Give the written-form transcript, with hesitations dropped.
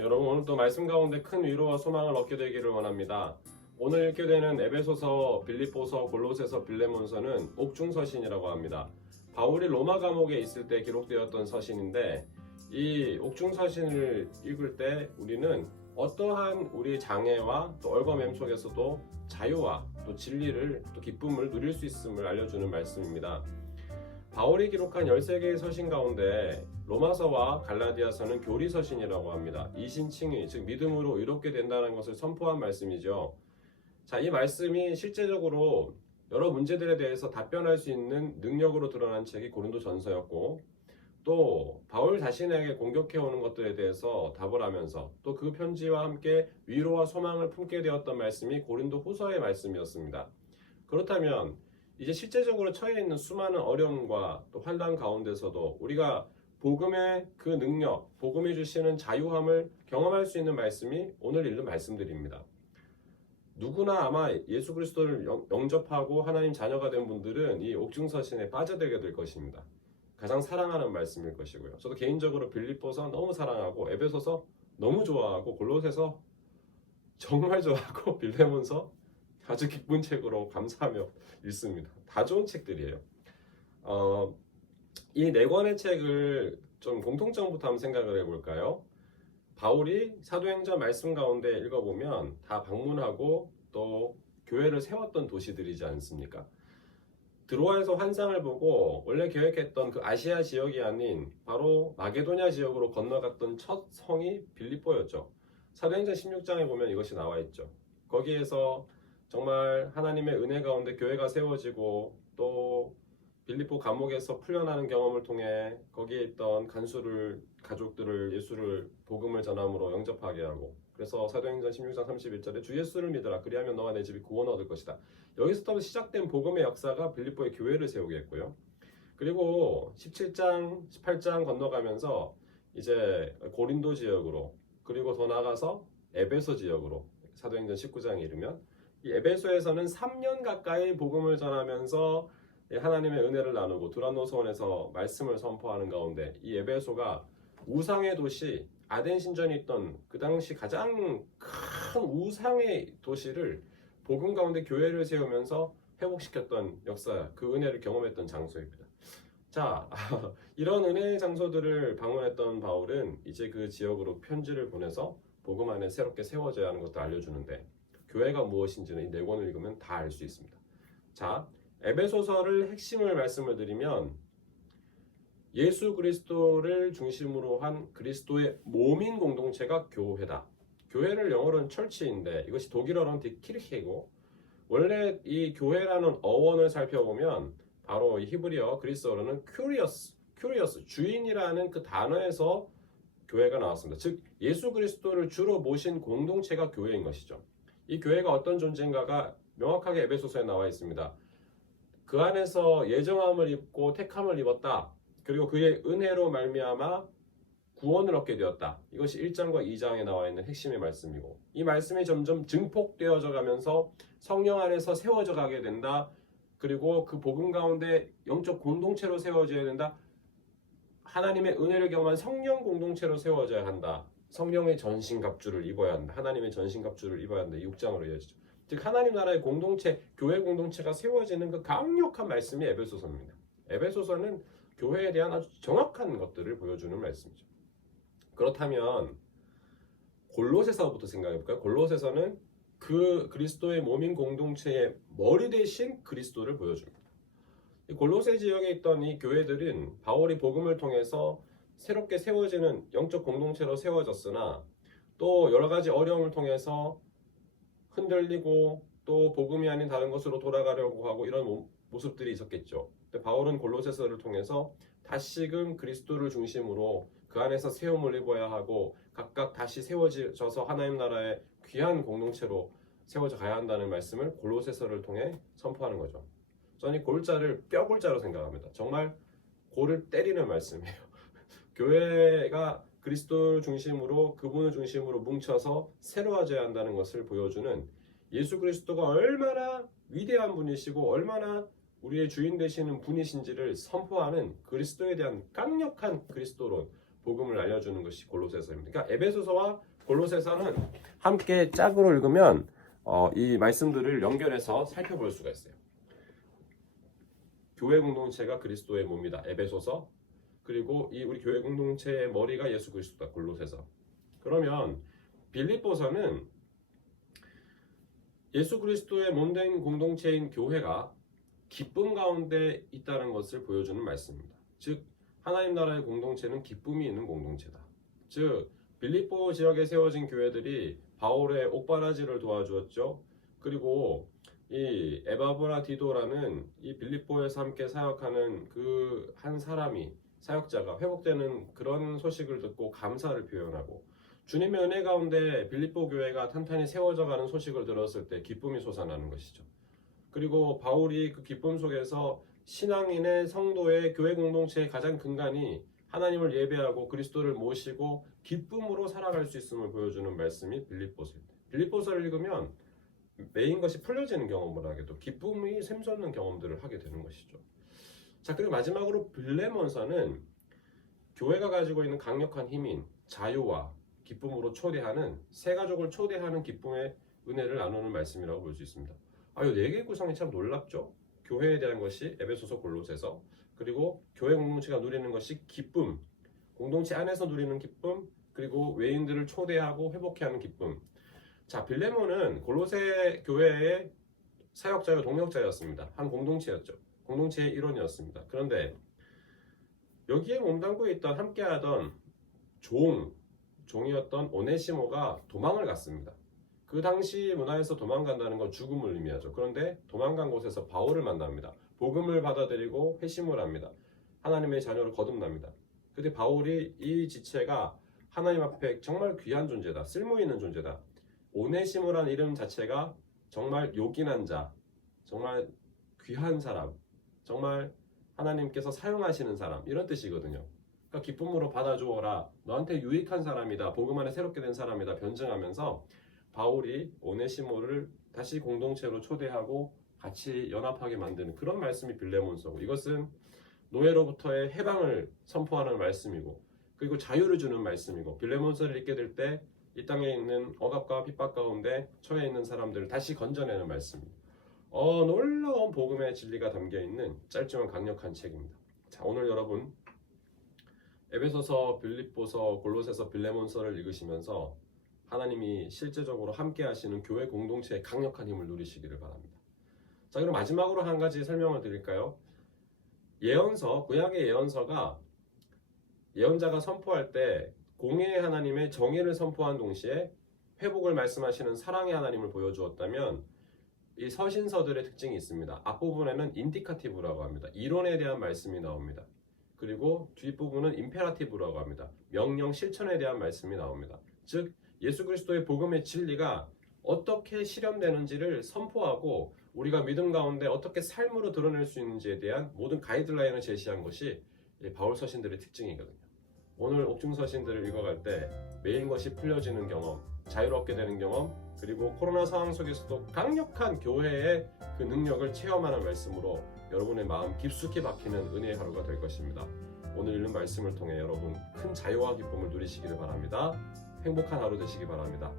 네, 여러분 오늘 또 말씀 가운데 큰 위로와 소망을 얻게 되기를 원합니다. 오늘 읽게 되는 에베소서, 빌립보서, 골로새서, 빌레몬서는 옥중서신이라고 합니다. 바울이 로마 감옥에 있을 때 기록되었던 서신인데 이 옥중서신을 읽을 때 우리는 어떠한 우리 장애와 또 얼거냄 속에서도 자유와 또 진리를 또 기쁨을 누릴 수 있음을 알려주는 말씀입니다. 바울이 기록한 13개의 서신 가운데 로마서와 갈라디아서는 교리서신이라고 합니다. 이신칭의, 즉 믿음으로 의롭게 된다는 것을 선포한 말씀이죠. 자, 이 말씀이 실제적으로 여러 문제들에 대해서 답변할 수 있는 능력으로 드러난 책이 고린도전서였고, 또 바울 자신에게 공격해오는 것들에 대해서 답을 하면서 또 그 편지와 함께 위로와 소망을 품게 되었던 말씀이 고린도후서의 말씀이었습니다. 그렇다면 이제 실제적으로 처해 있는 수많은 어려움과 또 환난 가운데서도 우리가 복음의 그 능력, 복음이 주시는 자유함을 경험할 수 있는 말씀이 오늘 읽는 말씀들입니다. 누구나 아마 예수 그리스도를 영접하고 하나님 자녀가 된 분들은 이 옥중서신에 빠져들게 될 것입니다. 가장 사랑하는 말씀일 것이고요. 저도 개인적으로 빌립보서 너무 사랑하고, 에베소서 너무 좋아하고, 골로새서 정말 좋아하고, 빌레몬서 아주 기쁜 책으로 감사하며 읽습니다. 다 좋은 책들이에요. 이 네 권의 책을 좀 공통점부터 한번 생각을 해볼까요? 바울이 사도행전 말씀 가운데 읽어보면 다 방문하고 또 교회를 세웠던 도시들이지 않습니까? 드로아에서 환상을 보고 원래 계획했던 그 아시아 지역이 아닌 바로 마게도냐 지역으로 건너갔던 첫 성이 빌립보였죠. 사도행전 16장에 보면 이것이 나와 있죠. 거기에서 정말 하나님의 은혜 가운데 교회가 세워지고 또 빌립보 감옥에서 풀려나는 경험을 통해 거기에 있던 가족들을 예수를 복음을 전함으로 영접하게 하고, 그래서 사도행전 16장 31절에 주 예수를 믿으라 그리하면 너와 내 집이 구원을 얻을 것이다. 여기서부터 시작된 복음의 역사가 빌립보의 교회를 세우게 했고요. 그리고 17장 18장 건너가면서 이제 고린도 지역으로, 그리고 더 나아가서 에베소 지역으로 사도행전 19장에 이르면 이 에베소에서는 3년 가까이 복음을 전하면서 하나님의 은혜를 나누고 두란노스원에서 말씀을 선포하는 가운데 이 에베소가 우상의 도시 아덴 신전이 있던 그 당시 가장 큰 우상의 도시를 복음 가운데 교회를 세우면서 회복시켰던 역사, 그 은혜를 경험했던 장소입니다. 자, 이런 은혜의 장소들을 방문했던 바울은 이제 그 지역으로 편지를 보내서 복음 안에 새롭게 세워져야 하는 것도 알려주는데, 교회가 무엇인지는 이 네 권을 읽으면 다 알 수 있습니다. 자, 에베소서를 핵심을 말씀을 드리면 예수 그리스도를 중심으로 한 그리스도의 몸인 공동체가 교회다. 교회를 영어로는 철치인데 이것이 독일어로는 디키르헤고, 원래 이 교회라는 어원을 살펴보면 바로 이 히브리어 그리스어로는 큐리어스, 주인이라는 그 단어에서 교회가 나왔습니다. 즉 예수 그리스도를 주로 모신 공동체가 교회인 것이죠. 이 교회가 어떤 존재인가가 명확하게 에베소서에 나와 있습니다. 그 안에서 예정함을 입고 택함을 입었다. 그리고 그의 은혜로 말미암아 구원을 얻게 되었다. 이것이 1장과 2장에 나와 있는 핵심의 말씀이고, 이 말씀이 점점 증폭되어져 가면서 성령 안에서 세워져 가게 된다. 그리고 그 복음 가운데 영적 공동체로 세워져야 된다. 하나님의 은혜를 경험한 성령 공동체로 세워져야 한다. 성령의 전신갑주를 입어야 한다. 하나님의 전신갑주를 입어야 한다. 이 6장으로 이어지죠. 즉 하나님 나라의 공동체, 교회 공동체가 세워지는 그 강력한 말씀이 에베소서입니다. 에베소서는 교회에 대한 아주 정확한 것들을 보여주는 말씀이죠. 그렇다면 골로새서부터 생각해볼까요? 골로새서는 그 그리스도의 몸인 공동체의 머리 대신 그리스도를 보여줍니다. 이 골로새 지역에 있던 이 교회들은 바울이 복음을 통해서 새롭게 세워지는 영적 공동체로 세워졌으나 또 여러 가지 어려움을 통해서 흔들리고 또 복음이 아닌 다른 것으로 돌아가려고 하고 이런 모습들이 있었겠죠. 근데 바울은 골로새서를 통해서 다시금 그리스도를 중심으로 그 안에서 세움을 입어야 하고 각각 다시 세워져서 하나님 나라의 귀한 공동체로 세워져 가야 한다는 말씀을 골로새서를 통해 선포하는 거죠. 저는 이 골자를 뼈골자로 생각합니다. 정말 골을 때리는 말씀이에요. 교회가 그리스도를 중심으로, 그분을 중심으로 뭉쳐서 새로워져야 한다는 것을 보여주는, 예수 그리스도가 얼마나 위대한 분이시고 얼마나 우리의 주인 되시는 분이신지를 선포하는 그리스도에 대한 강력한 그리스도론, 복음을 알려주는 것이 골로새서입니다. 그러니까 에베소서와 골로새서는 함께 짝으로 읽으면 이 말씀들을 연결해서 살펴볼 수가 있어요. 교회 공동체가 그리스도의 몸이다. 에베소서. 그리고 이 우리 교회 공동체의 머리가 예수 그리스도다. 골로새서. 그러면 빌립보서는 예수 그리스도의 몸된 공동체인 교회가 기쁨 가운데 있다는 것을 보여주는 말씀입니다. 즉 하나님 나라의 공동체는 기쁨이 있는 공동체다. 즉 빌립보 지역에 세워진 교회들이 바울의 옥바라지를 도와주었죠. 그리고 이 에바브라디도라는 이 빌립보에서 함께 사역하는 그 한 사람이 사역자가 회복되는 그런 소식을 듣고 감사를 표현하고 주님의 은혜 가운데 빌립보 교회가 탄탄히 세워져가는 소식을 들었을 때 기쁨이 솟아나는 것이죠. 그리고 바울이 그 기쁨 속에서 신앙인의 성도의 교회 공동체의 가장 근간이 하나님을 예배하고 그리스도를 모시고 기쁨으로 살아갈 수 있음을 보여주는 말씀이 빌립보서입니다. 빌립보서를 읽으면 메인 것이 풀려지는 경험을 하게 또 기쁨이 샘솟는 경험들을 하게 되는 것이죠. 자, 그리고 마지막으로 빌레몬서는 교회가 가지고 있는 강력한 힘인 자유와 기쁨으로 초대하는 새 가족을 초대하는 기쁨의 은혜를 나누는 말씀이라고 볼 수 있습니다. 이 4개의 구성이 참 놀랍죠. 교회에 대한 것이 에베소서 골로새서, 그리고 교회 공동체가 누리는 것이 기쁨, 공동체 안에서 누리는 기쁨, 그리고 외인들을 초대하고 회복해 하는 기쁨. 자, 빌레몬은 골로새 교회의 사역자요 동역자였습니다. 한 공동체였죠. 공동체의 일원이었습니다. 그런데 여기에 몸담고 있던 함께하던 종이었던 오네시모가 도망을 갔습니다. 그 당시 문화에서 도망간다는 건 죽음을 의미하죠. 그런데 도망간 곳에서 바울을 만납니다. 복음을 받아들이고 회심을 합니다. 하나님의 자녀로 거듭납니다. 근데 바울이 이 지체가 하나님 앞에 정말 귀한 존재다. 쓸모있는 존재다. 오네시모라는 이름 자체가 정말 요긴한 자, 정말 귀한 사람, 정말 하나님께서 사용하시는 사람, 이런 뜻이거든요. 그러니까 기쁨으로 받아주어라. 너한테 유익한 사람이다. 복음 안에 새롭게 된 사람이다. 변증하면서 바울이 오네시모를 다시 공동체로 초대하고 같이 연합하게 만드는 그런 말씀이 빌레몬서고, 이것은 노예로부터의 해방을 선포하는 말씀이고, 그리고 자유를 주는 말씀이고, 빌레몬서를 읽게 될 때 이 땅에 있는 억압과 핍박 가운데 처해 있는 사람들을 다시 건져내는 말씀입니다. 놀라운 복음의 진리가 담겨있는 짧지만 강력한 책입니다. 자, 오늘 여러분 에베소서, 빌립보서, 골로새서, 빌레몬서를 읽으시면서 하나님이 실제적으로 함께 하시는 교회 공동체의 강력한 힘을 누리시기를 바랍니다. 자, 그럼 마지막으로 한 가지 설명을 드릴까요? 예언서, 구약의 예언서가 예언자가 선포할 때 공의의 하나님의 정의를 선포한 동시에 회복을 말씀하시는 사랑의 하나님을 보여주었다면, 이 서신서들의 특징이 있습니다. 앞부분에는 인디카티브라고 합니다. 이론에 대한 말씀이 나옵니다. 그리고 뒷부분은 임페라티브라고 합니다. 명령 실천에 대한 말씀이 나옵니다. 즉 예수 그리스도의 복음의 진리가 어떻게 실현되는지를 선포하고 우리가 믿음 가운데 어떻게 삶으로 드러낼 수 있는지에 대한 모든 가이드라인을 제시한 것이 바울 서신들의 특징이거든요. 오늘 옥중 서신들을 읽어갈 때 메인 것이 풀려지는 경험, 자유롭게 되는 경험, 그리고 코로나 상황 속에서도 강력한 교회의 그 능력을 체험하는 말씀으로 여러분의 마음 깊숙이 박히는 은혜의 하루가 될 것입니다. 오늘 읽는 말씀을 통해 여러분 큰 자유와 기쁨을 누리시기를 바랍니다. 행복한 하루 되시기 바랍니다.